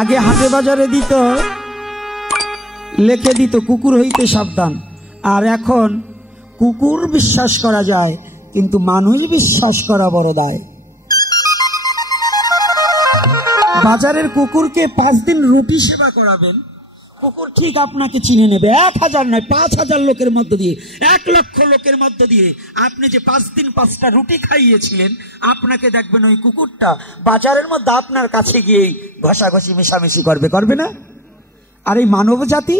আগে হাটে বাজারে দিত, লিখে দিত কুকুর হইতে সাবধান। আর এখন কুকুর বিশ্বাস করা যায়, কিন্তু মানুষ বিশ্বাস করা বড় দায়। বাজারের কুকুরকে 5 দিন রুটি সেবা করাবেন, কুকুর ঠিক আপনাকে চিনে নেবে। 1000 নয়, 5000 লোকের মধ্য দিয়ে, 1 লক্ষ লোকের মধ্য দিয়ে আপনি যে 5 দিন 5টা রুটি খাইয়েছিলেন, আপনাকে দেখবেন ওই কুকুরটা বাজারের মধ্যে আপনার কাছে গিয়েই ঘষাঘষি মেশামেশি করবে, করবে না? আর এই মানব জাতি,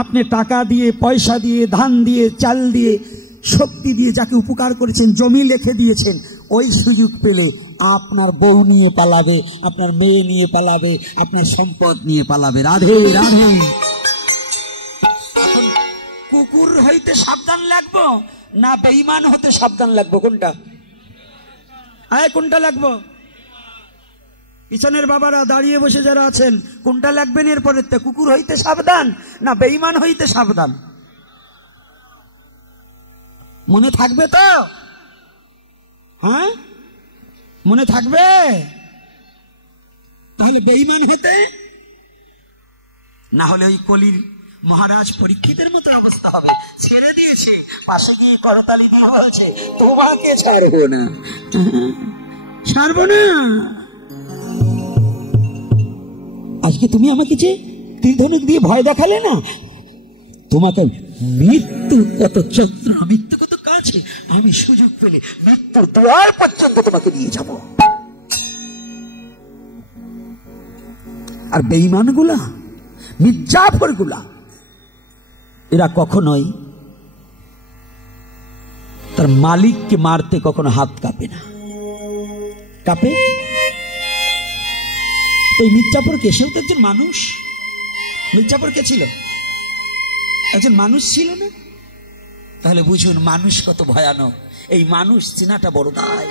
আপনি টাকা দিয়ে, পয়সা দিয়ে, ধান দিয়ে, চাল দিয়ে, শক্তি দিয়ে যাকে উপকার করেছেন, জমি লিখে দিয়েছেন, ওই সুযোগ পেলে আপনার বউ নিয়ে পালাবে, আপনার মেয়ে নিয়ে পালাবে, আপনার সম্পদ নিয়ে পালাবে। রাধে রাধে। এখন কুকুর হইতে সাবধান লাগবো না বেঈমান হতে সাবধান লাগবো? কোনটা? কোনটা লাগবো? পিছনের বাবারা, দাঁড়িয়ে বসে যারা আছেন, কোনটা লাগবেন এরপরে? কুকুর হইতে সাবধান না বেঈমান হইতে সাবধান? মনে থাকবে তো? হ্যাঁ, মনে থাকবে? তাহলে বেঈমান হতে, না হলে ওই কলির মহারাজ পরীক্ষিতের মতো অবস্থা হবে। ছেড়ে দিয়েছে, পাশে গিয়ে করতালি দিয়ে বলছে তোমাকে ছাড়বো না, ছাড়বো না। আজকে তুমি আমাকে যে তীর ধনুক দিয়ে ভয় দেখালে না, তোমাকে মৃত্যু কত যন্ত্রণা, মৃত্যু কত কাছে, আমি সুযোগ পেলে মৃত্যুর দ্বার পর্যন্ত তোমাকে নিয়ে যাব। আর বেঈমান গুলা, মির্জাফর গুলা, এরা কখনোই তার মালিককে মারতে কখনো হাত কাঁপে না। কাঁপে? এই মির্জাফর কে? সেও তো একজন মানুষ। মির্জাফর কে ছিল? একজন মানুষ ছিল না? তাহলে বুঝুন মানুষ কত ভয়ানক। এই মানুষ চেনাটা বড় দায়।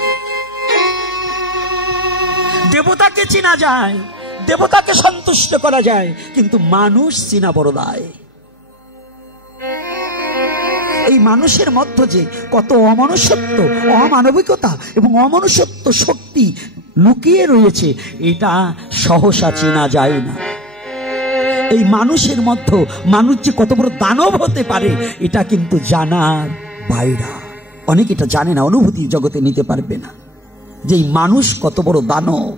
দেবতাকে চেনা যায়, দেবতাকে সন্তুষ্ট করা যায়, কিন্তু মানুষ চেনা বড় দায়। এই মানুষের মধ্যে যে কত অমনুষ্যত্ব, অমানবিকতা এবং অমনুষ্যত্ব শক্তি লুকিয়ে রয়েছে, এটা সহসা চেনা যায় না। এই মানুষের মধ্যে মানুষ যে কত বড় দানব হতে পারে, এটা কিন্তু জানার বাইরে। অনেকে এটা জানে না, অনুভূতি জগতে নিতে পারবে না যে এই মানুষ কত বড় দানব।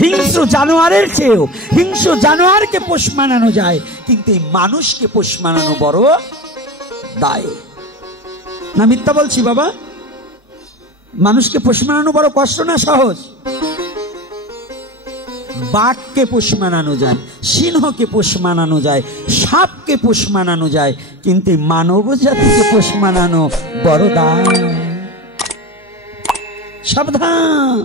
হিংস্র জানোয়ারের চেয়েও হিংস্র জানোয়ারকে পোষ মানানো যায়, কিন্তু এই মানুষকে পোষ মানানো বড় দায়। না মিথ্যা বলছি বাবা? মানুষকে পোষ মানানো বড় কষ্ট না সহজ? বাঘকে পোষ মানানো যায়, সিংহকে পোষ মানানো যায়, সাপকে পোষ মানানো যায়, কিন্তু মানব জাতিকে পোষ মানানো বড় দায়। সাবধান।